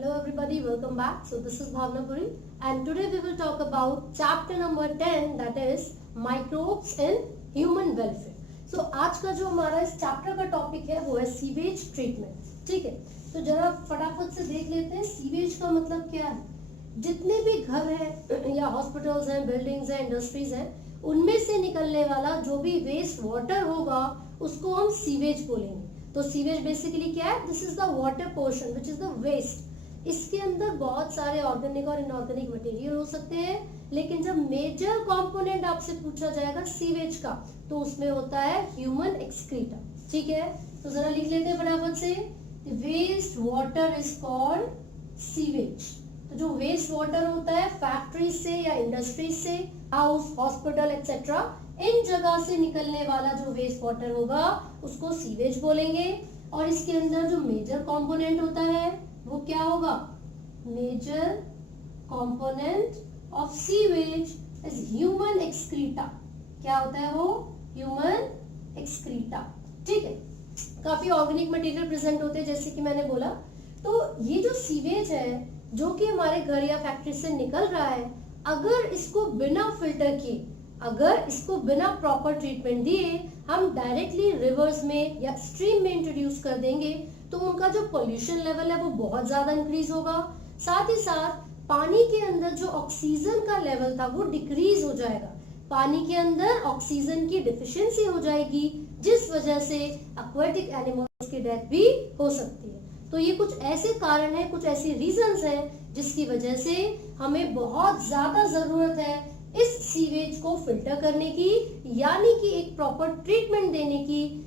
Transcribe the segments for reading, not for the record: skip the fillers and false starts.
Hello everybody, welcome back. So this is Bhavna Puri and today we will talk about chapter number 10 that is microbes in human welfare. So आज का जो हमारा इस chapter का topic है वो है सीवेज ट्रीटमेंट. ठीक है, तो जरा फटाफट से देख लेते हैं सीवेज का मतलब क्या है. जितने भी घर हैं या हॉस्पिटल्स हैं, बिल्डिंग्स हैं, इंडस्ट्रीज हैं, उनमें से निकलने वाला जो भी वेस्ट वाटर होगा उसको हम सीवेज बोलेंगे. तो सीवेज बेसिकली क्या है? This is the water portion which is the waste. इसके अंदर बहुत सारे ऑर्गेनिक और इनऑर्गेनिक मटेरियल हो सकते हैं, लेकिन जब मेजर कंपोनेंट आपसे पूछा जाएगा सीवेज का तो उसमें होता है ह्यूमन एक्सक्रीटा. ठीक है, तो जरा लिख लेते हैं फटाफट से. Waste water is called sewage. तो जो वेस्ट वाटर होता है फैक्ट्री से या इंडस्ट्री से, हाउस, हॉस्पिटल एक्सेट्रा, इन जगह से निकलने वाला जो वेस्ट वाटर होगा उसको सीवेज बोलेंगे. और इसके अंदर जो मेजर कंपोनेंट होता है वो क्या होगा? Major component of sewage is human excreta. क्या होता है वो? Human excreta. ठीक है, काफी ऑर्गेनिक मटेरियल प्रेजेंट होते हैं जैसे कि मैंने बोला. तो ये जो सीवेज है जो कि हमारे घर या फैक्ट्री से निकल रहा है, अगर इसको बिना फिल्टर किए, अगर इसको बिना प्रॉपर ट्रीटमेंट दिए हम डायरेक्टली रिवर्स में या स्ट्रीम में इंट्रोड्यूस कर देंगे तो उनका जो पोल्यूशन लेवल है वो बहुत ज्यादा इंक्रीज होगा. साथ ही साथ पानी के अंदर जो ऑक्सीजन का लेवल था वो डिक्रीज हो जाएगा. पानी के अंदर ऑक्सीजन की डिफिशियंसी हो जाएगी जिस वजह से एक्वेटिक एनिमल्स की डेथ भी हो सकती है. तो ये कुछ ऐसे कारण है, कुछ ऐसी रीजंस है जिसकी वजह से हमें बहुत ज्यादा जरूरत है इस सीवेज को फिल्टर करने की, यानी कि एक प्रॉपर ट्रीटमेंट देने की.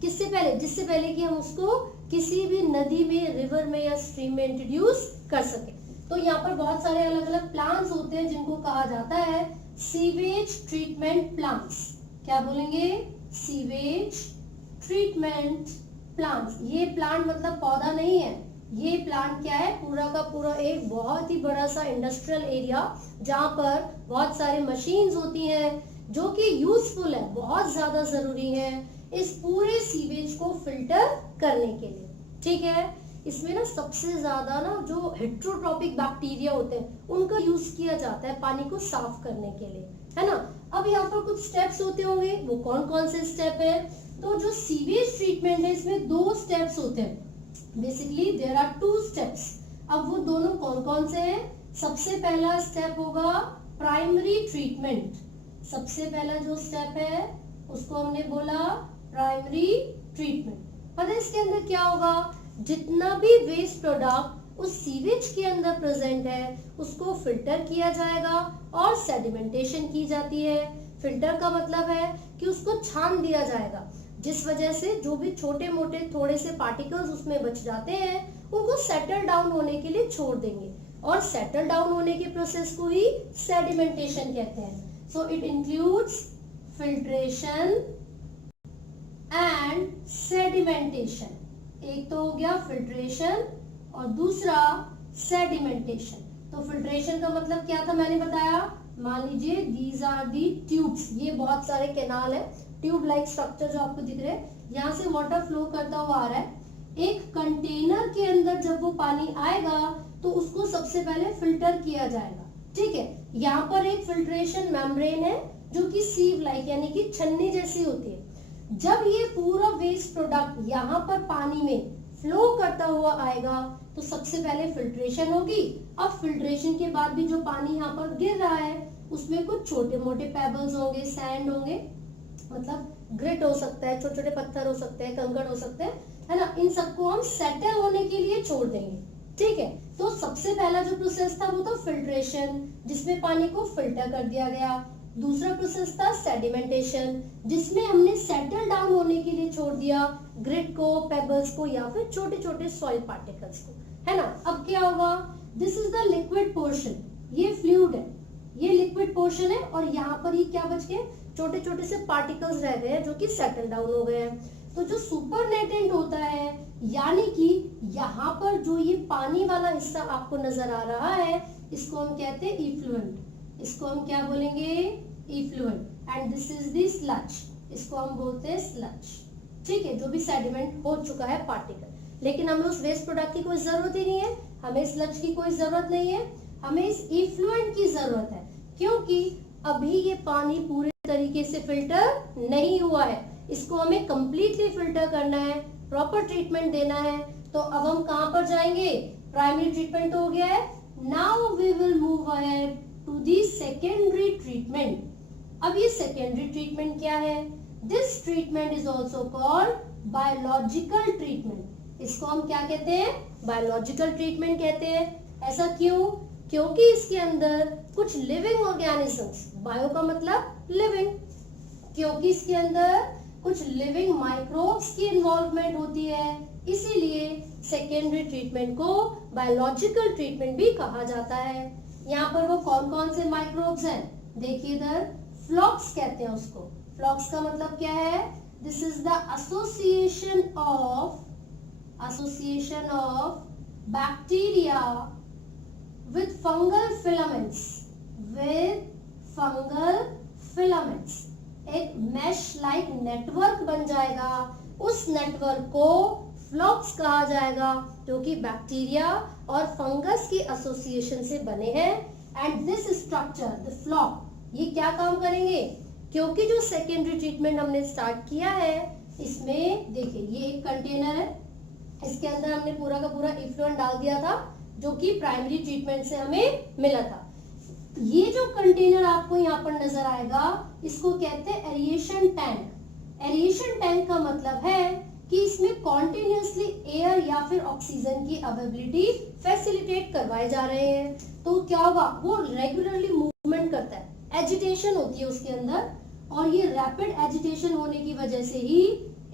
किससे पहले? जिससे पहले कि हम उसको किसी भी नदी में, रिवर में या स्ट्रीम में इंट्रोड्यूस कर सके. तो यहाँ पर बहुत सारे अलग अलग प्लांट्स होते हैं जिनको कहा जाता है सीवेज ट्रीटमेंट प्लांट्स. क्या बोलेंगे? Sewage treatment plants. ये प्लांट मतलब पौधा नहीं है, ये प्लांट क्या है? पूरा का पूरा एक बहुत ही बड़ा सा इंडस्ट्रियल एरिया जहाँ पर बहुत सारे मशीन्स होती हैं जो कि यूजफुल है, बहुत ज्यादा जरूरी है इस पूरे सीवेज को फिल्टर करने के लिए. ठीक है, इसमें ना सबसे ज्यादा ना जो हेट्रोट्रॉपिक बैक्टीरिया होते हैं उनका यूज किया जाता है पानी को साफ करने के लिए, है ना. अब यहाँ पर कुछ स्टेप्स होते होंगे, वो कौन कौन से स्टेप है? तो जो सीवेज ट्रीटमेंट है इसमें 2 स्टेप्स होते हैं. Basically there are 2 steps. अब वो दोनों कौन कौन से हैं? सबसे पहला स्टेप होगा प्राइमरी ट्रीटमेंट. सबसे पहला जो स्टेप है उसको हमने बोला प्राइमरी ट्रीटमेंट. पता है इसके अंदर क्या होगा? जितना भी वेस्ट प्रोडक्ट उस सीवेज के अंदर प्रेजेंट है उसको फिल्टर किया जाएगा और सेडिमेंटेशन की जाती है. फिल्टर का मतलब है कि उसको छान दिया जाएगा, जिस वजह से जो भी छोटे मोटे थोड़े से पार्टिकल्स उसमें बच जाते हैं उनको सेटल डाउन होने के लिए छोड़ देंगे. और सेटल डाउन होने के प्रोसेस को ही सेडिमेंटेशन कहते हैं. So it includes filtration and sedimentation. एक तो हो गया फिल्ट्रेशन और दूसरा सेडिमेंटेशन. तो फिल्ट्रेशन का मतलब क्या था मैंने बताया. मान लीजिए दीज आर दी ट्यूब्स. ये बहुत सारे कैनाल है, ट्यूब लाइक स्ट्रक्चर जो आपको दिख रहे हैं. यहाँ से वाटर फ्लो करता हुआ आ रहा है. एक कंटेनर के अंदर जब वो पानी आएगा तो उसको सबसे पहले फिल्टर किया जाएगा. ठीक है, यहाँ पर एक फिल्ट्रेशन मेम्ब्रेन है जो कि सीव लाइक यानी कि छन्नी जैसी होती है. जब ये पूरा वेस्ट प्रोडक्ट यहाँ पर पानी में फ्लो करता हुआ आएगा तो सबसे पहले फिल्ट्रेशन होगी. अब फिल्ट्रेशन के बाद भी जो पानी यहाँ पर गिर रहा है उसमें कुछ छोटे मोटे पेबल्स होंगे, सैंड होंगे, मतलब ग्रिट हो सकता है, छोटे छोटे पत्थर हो सकते हैं, कंकड़ हो सकते हैं, है ना. इन सबको हम सेटल होने के लिए छोड़ देंगे. ठीक है, तो सबसे पहला जो प्रोसेस था वो था फिल्ट्रेशन जिसमें पानी को फिल्टर कर दिया गया. दूसरा प्रोसेस था सेडिमेंटेशन जिसमें हमने सेटल डाउन होने के लिए छोड़ दिया ग्रिट को, पेबल्स को या फिर छोटे छोटे सॉइल पार्टिकल्स को, है ना. अब क्या होगा? This is the liquid portion. ये फ्लूइड है, ये लिक्विड पोर्शन है और यहाँ पर ये क्या बच गए? छोटे छोटे से पार्टिकल्स रह गए जो कि सेटल डाउन हो गए हैं. तो जो सुपरनेटेंट होता है, यानी कि यहाँ पर जो ये पानी वाला हिस्सा आपको नजर आ रहा है, इसको हम कहते हैं इफ्लुएंट. इसको हम क्या बोलेंगे? Effluent. And this is the sludge. इसको हम बोलते हैं स्लज. ठीक है, जो भी सेडिमेंट हो चुका है पार्टिकल. लेकिन हमें उस वेस्ट प्रोडक्ट की कोई जरूरत ही नहीं है, हमें स्लज की कोई जरूरत नहीं है, हमें इस इफ्लुएंट की जरूरत है, क्योंकि अभी ये पानी पूरे तरीके से फिल्टर नहीं हुआ है, इसको हमें कंप्लीटली फिल्टर करना है, प्रॉपर ट्रीटमेंट देना है। तो अब हम कहां पर जाएंगे, प्राइमरी ट्रीटमेंट हो गया है, now we will move ahead to the secondary treatment. अब ये सेकेंडरी ट्रीटमेंट क्या है, this treatment is also called biological treatment. इसको हम क्या कहते हैं, बायोलॉजिकल ट्रीटमेंट कहते हैं। ऐसा क्यों, क्योंकि इसके अंदर कुछ लिविंग ऑर्गेनिजम्स, बायो का मतलब लिविंग, क्योंकि इसके अंदर कुछ लिविंग माइक्रोब्स की इन्वॉल्वमेंट होती है, इसीलिए सेकेंडरी ट्रीटमेंट को बायोलॉजिकल ट्रीटमेंट भी कहा जाता है। यहाँ पर वो कौन कौन से माइक्रोब्स हैं, देखिए इधर, फ्लॉक्स कहते हैं उसको। फ्लॉक्स का मतलब क्या है, this is the association of bacteria with fungal filaments, एक मैश लाइक नेटवर्क बन जाएगा, उस नेटवर्क को फ्लॉक्स कहा जाएगा, जो कि बैक्टीरिया और फंगस की एसोसिएशन से बने हैं। And this structure, the floc, ये क्या काम करेंगे, क्योंकि जो सेकेंडरी ट्रीटमेंट हमने स्टार्ट किया है, इसमें देखिए ये एक कंटेनर है, इसके अंदर हमने पूरा का पूरा इफ्लुएंट डाल दिया था, जो कि प्राइमरी ट्रीटमेंट से हमें मिला था। ये जो कंटेनर आपको यहाँ पर नजर आएगा, इसको कहते हैं एरिएशन टैंक। एरिएशन टैंक का मतलब है कि इसमें कॉन्टिन्यूसली एयर या फिर ऑक्सीजन की अवेलेबिलिटी फैसिलिटेट करवाए जा रहे हैं। तो क्या होगा, वो रेगुलरली मूवमेंट करता है, एजिटेशन होती है उसके अंदर, और ये रैपिड एजिटेशन होने की वजह से ही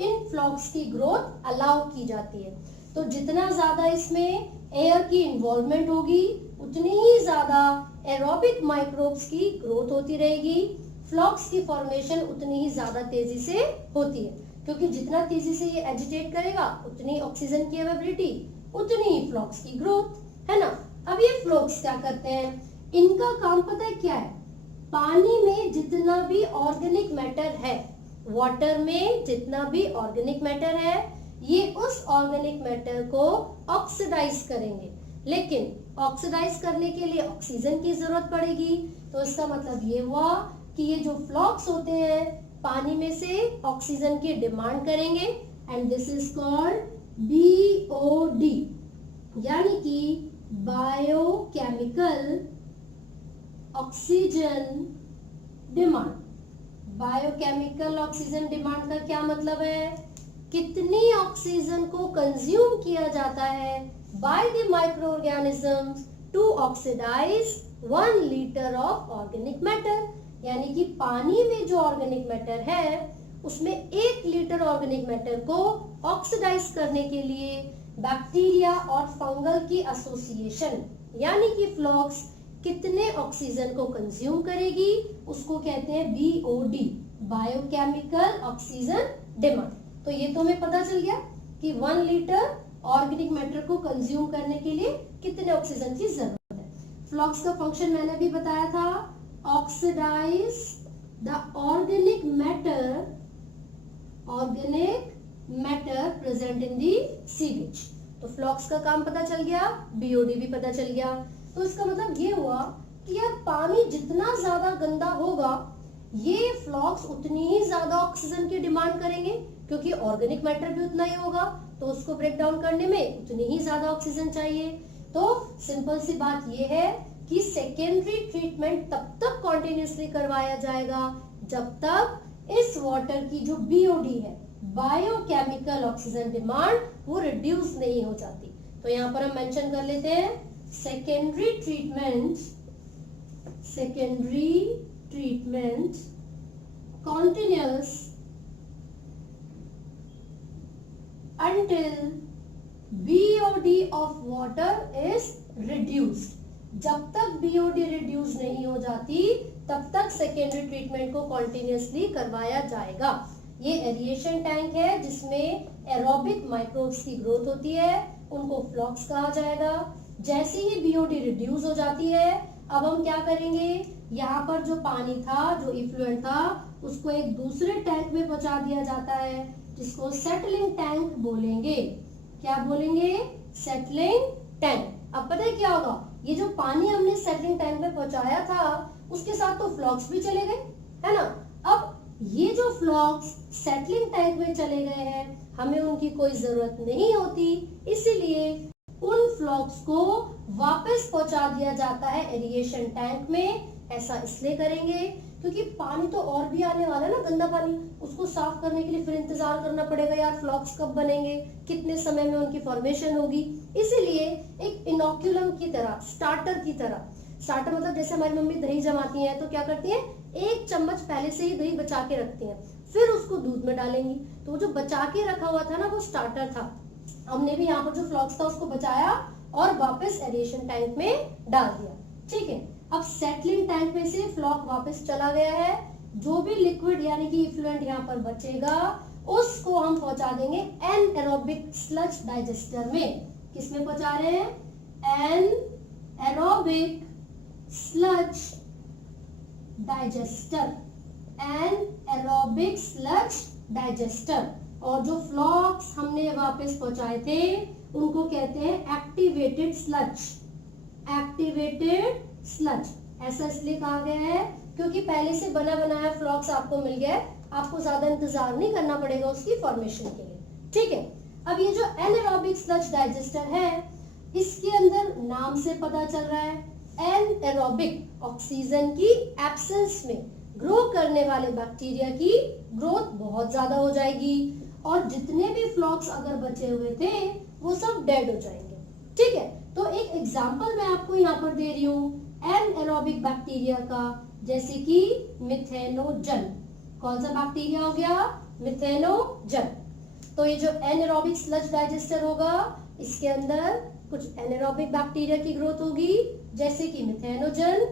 इन फ्लॉक्स की ग्रोथ अलाउ की जाती है। तो जितना ज्यादा इसमें एयर की इन्वॉल्वमेंट होगी, उतनी ही ज्यादा एरोबिक माइक्रोब्स की ग्रोथ होती रहेगी, फ्लॉक्स की फॉर्मेशन उतनी ही ज्यादा तेजी से होती है, क्योंकि जितना तेजी से ये एजिटेट करेगा, उतनी ऑक्सीजन की अवेलेबिलिटी, उतनी ही फ्लॉक्स की ग्रोथ, है ना। अब ये फ्लॉक्स क्या करते हैं, इनका काम पता है क्या है, पानी में जितना भी ऑर्गेनिक मैटर है, वाटर में जितना भी ऑर्गेनिक मैटर है, ये उस ऑर्गेनिक मैटर को ऑक्सीडाइज करेंगे, लेकिन ऑक्सीडाइज करने के लिए ऑक्सीजन की जरूरत पड़ेगी। तो इसका मतलब ये हुआ कि ये जो फ्लॉक्स होते हैं, पानी में से ऑक्सीजन की डिमांड करेंगे, and this is called BOD, यानी कि biochemical oxygen demand. Biochemical oxygen demand का क्या मतलब है, कितनी ऑक्सीजन को कंज्यूम किया जाता है by the microorganisms to oxidise 1 litre of organic matter. यानी कि पानी में जो ऑर्गेनिक मैटर है, उसमें 1 लीटर ऑर्गेनिक मैटर को ऑक्सीडाइज करने के लिए बैक्टीरिया और फंगल की एसोसिएशन, यानी कि फ्लॉक्स, कितने ऑक्सीजन को कंज्यूम करेगी, उसको कहते हैं बीओडी, बायोकेमिकल ऑक्सीजन डिमांड। तो ये तो हमें पता चल गया कि 1 लीटर ऑर्गेनिक मैटर को कंज्यूम करने के लिए कितने ऑक्सीजन की जरूरत है। फ्लॉक्स का फंक्शन मैंने भी बताया था, oxidise the organic matter present in the sewage. तो फ्लॉक्स का काम पता चल गया, बीओडी भी पता चल गया। तो इसका मतलब ये हुआ कि यार पानी जितना ज्यादा गंदा होगा, ये फ्लॉक्स उतनी ही ज्यादा ऑक्सीजन की डिमांड करेंगे, क्योंकि ऑर्गेनिक मैटर भी उतना ही होगा, तो उसको ब्रेक डाउन करने में उतनी ही ज्यादा ऑक्सीजन चाहिए। तो सिंपल सी बात ये है कि सेकेंडरी ट्रीटमेंट तब तक कॉन्टिन्यूसली करवाया जाएगा जब तक इस वाटर की जो बीओडी है, बायोकेमिकल ऑक्सीजन डिमांड, वो रिड्यूस नहीं हो जाती। तो यहाँ पर हम मेंशन कर लेते हैं, secondary treatment continues until BOD of water is reduced। जब तक BOD रिड्यूस नहीं हो जाती, तब तक सेकेंडरी ट्रीटमेंट को कॉन्टिन्यूसली करवाया जाएगा। ये एरिएशन टैंक है, जिसमें एरोबिक माइक्रोब्स की ग्रोथ होती है, उनको फ्लॉक्स कहा जाएगा। जैसे ही BOD रिड्यूस हो जाती है, अब हम क्या करेंगे, यहाँ पर जो पानी था, जो इफ्लुएंट था, उसको एक दूसरे टैंक में पहुंचा दिया जाता है, जिसको सेटलिंग टैंक बोलेंगे। क्या बोलेंगे? Settling tank. अब पता है क्या होगा, ये जो पानी हमने सेटलिंग टैंक में पहुंचाया था उसके साथ तो फ्लॉक्स भी चले गए, है ना। अब ये जो फ्लॉक्स सेटलिंग टैंक में चले गए हैं, हमें उनकी कोई जरूरत नहीं होती, इसीलिए उन फ्लॉक्स को वापस पहुंचा दिया जाता है एरिएशन टैंक में। ऐसा इसलिए करेंगे क्योंकि पानी तो और भी आने वाला है ना, गंदा पानी, उसको साफ करने के लिए फिर इंतजार करना पड़ेगा यार, फ्लॉक्स कब बनेंगे, कितने समय में उनकी फॉर्मेशन होगी। इसीलिए एक इनोक्यूलम की तरह, स्टार्टर की तरह, स्टार्टर मतलब जैसे हमारी मम्मी दही जमाती हैं तो क्या करती हैं, 1 चम्मच पहले से ही दही बचा के रखती हैं, फिर उसको दूध में डालेंगी। तो जो बचा के रखा हुआ था ना वो स्टार्टर था, हमने भी यहाँ पर जो फ्लॉक्स था उसको बचाया और वापस एरिएशन टैंक में डाल दिया। ठीक है, अब सेटलिंग टैंक में से फ्लॉक वापस चला गया है, जो भी लिक्विड यानी कि इफ्लुएंट यहाँ पर बचेगा उसको हम पहुंचा देंगे एनएरोबिक स्लज डाइजेस्टर में। किसमें पहुंचा रहे हैं? Anaerobic sludge digester, anaerobic sludge digester. और जो फ्लॉक्स हमने वापस पहुंचाए थे उनको कहते हैं एक्टिवेटेड स्लज, एक्टिवेटेड स्लज। ऐसा इसलिए कहा गया है क्योंकि पहले से बना बनाया फ्लॉक्स आपको मिल गया है, आपको ज्यादा इंतजार नहीं करना पड़ेगा उसकी फॉर्मेशन के लिए। ठीक है, अब ये जो एनारोबिक स्लज डाइजेस्टर है इसके अंदर नाम से पता चल रहा है एनारोबिक, ऑक्सीजन की एब्सेंस में ग्रो करने वाले बैक्टीरिया की ग्रोथ बहुत ज्यादा हो जाएगी और जितने भी फ्लॉक्स अगर बचे हुए थे वो सब डेड हो जाएंगे। ठीक है, तो एक एग्जांपल मैं आपको यहाँ पर दे रही हूँ एनएरोबिक बैक्टीरिया का, जैसे कि मिथेनोजन। कौन सा बैक्टीरिया हो गया? मिथेनोजन। तो ये जो एनएरोबिक स्लज डाइजेस्टर होगा इसके अंदर कुछ एनएरोबिक बैक्टीरिया की ग्रोथ होगी जैसे कि मिथेनोजन,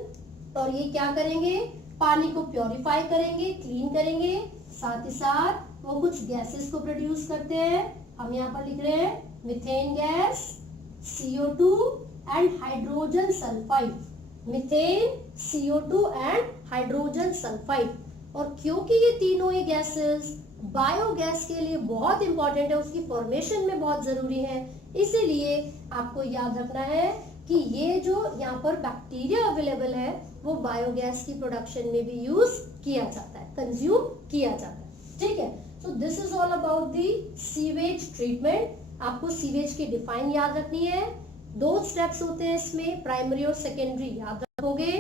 और ये क्या करेंगे? पानी को प्योरीफाई करेंगे, क्लीन करेंगे, साथ ही साथ वो कुछ गैसेस को प्रोड्यूस करते हैं। हम यहाँ पर लिख रहे हैं methane gas, CO2 and hydrogen sulphide, methane, CO2 and hydrogen sulphide. और क्योंकि ये तीनों ही गैसेस बायोगैस के लिए बहुत इंपॉर्टेंट है, उसकी फॉर्मेशन में बहुत जरूरी है, इसीलिए आपको याद रखना है कि ये जो यहाँ पर बैक्टीरिया अवेलेबल है वो बायोगैस की प्रोडक्शन में भी यूज किया जाता है, कंज्यूम किया जाता है। ठीक है, so this is all about the sewage treatment. आपको सीवेज की डिफाइन याद रखनी है। 2 स्टेप्स होते हैं इसमें, प्राइमरी और सेकेंडरी, याद रखोगे।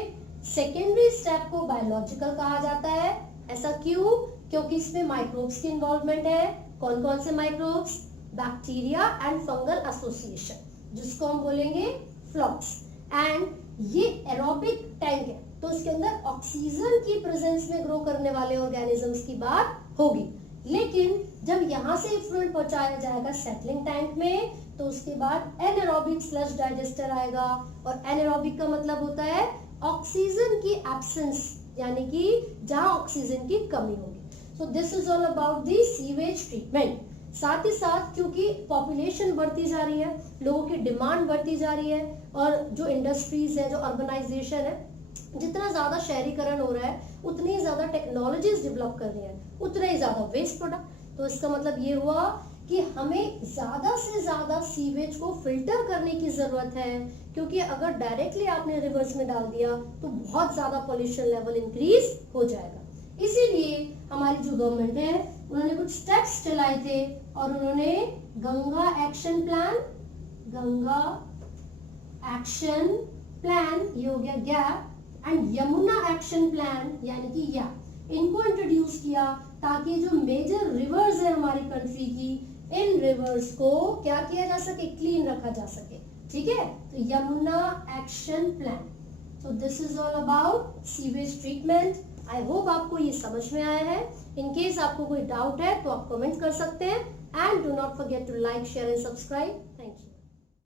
सेकेंडरी स्टेप को बायोलॉजिकल कहा जाता है। ऐसा क्यों? क्योंकि इसमें माइक्रोब्स की इन्वॉल्वमेंट है। कौन कौन से microbes? Bacteria and fungal association, जिसको हम बोलेंगे फ्लॉक्स। एंड ये एरोबिक टैंक है तो इसके अंदर ऑक्सीजन की प्रेजेंस में ग्रो करने वाले ऑर्गेनिजम्स की बात होगी। लेकिन जब यहाँ से इफ्लुएंट पहुंचाया जाएगा सेटलिंग टैंक में तो उसके बाद एनारोबिक स्लज डाइजेस्टर आएगा, और एनारोबिक का मतलब होता है ऑक्सीजन की एब्सेंस, यानी कि जहां ऑक्सीजन की कमी होगी। So this is all about the sewage treatment. साथ ही साथ क्योंकि पॉपुलेशन बढ़ती जा रही है, लोगों की डिमांड बढ़ती जा रही है, और जो इंडस्ट्रीज है, जो अर्बनाइजेशन है, जितना ज्यादा शहरीकरण हो रहा है उतनी ही ज्यादा टेक्नोलॉजीज डेवलप कर रही है, उतना ही ज्यादा वेस्ट प्रोडक्ट। तो इसका मतलब ये हुआ कि हमें ज्यादा से ज्यादा सीवेज को फिल्टर करने की जरूरत है, क्योंकि अगर डायरेक्टली आपने रिवर्स में डाल दिया तो बहुत ज्यादा पॉल्यूशन लेवल इंक्रीज हो जाएगा। इसीलिए हमारी जो गवर्नमेंट है उन्होंने कुछ स्टेप्स चलाए थे, और उन्होंने Ganga action plan, Ganga action plan, ये हो गया gap, and Yamuna action plan यानी कि या, इनको इंट्रोड्यूस किया ताकि जो मेजर रिवर्स है हमारी कंट्री की, इन रिवर्स को क्या किया जा सके? क्लीन रखा जा सके। ठीक है, तो Yamuna action plan. So this is all about sewage treatment. I hope आपको ये समझ में आया है। इन केस आपको कोई डाउट है तो आप कमेंट कर सकते हैं, and do not forget to like, share and subscribe.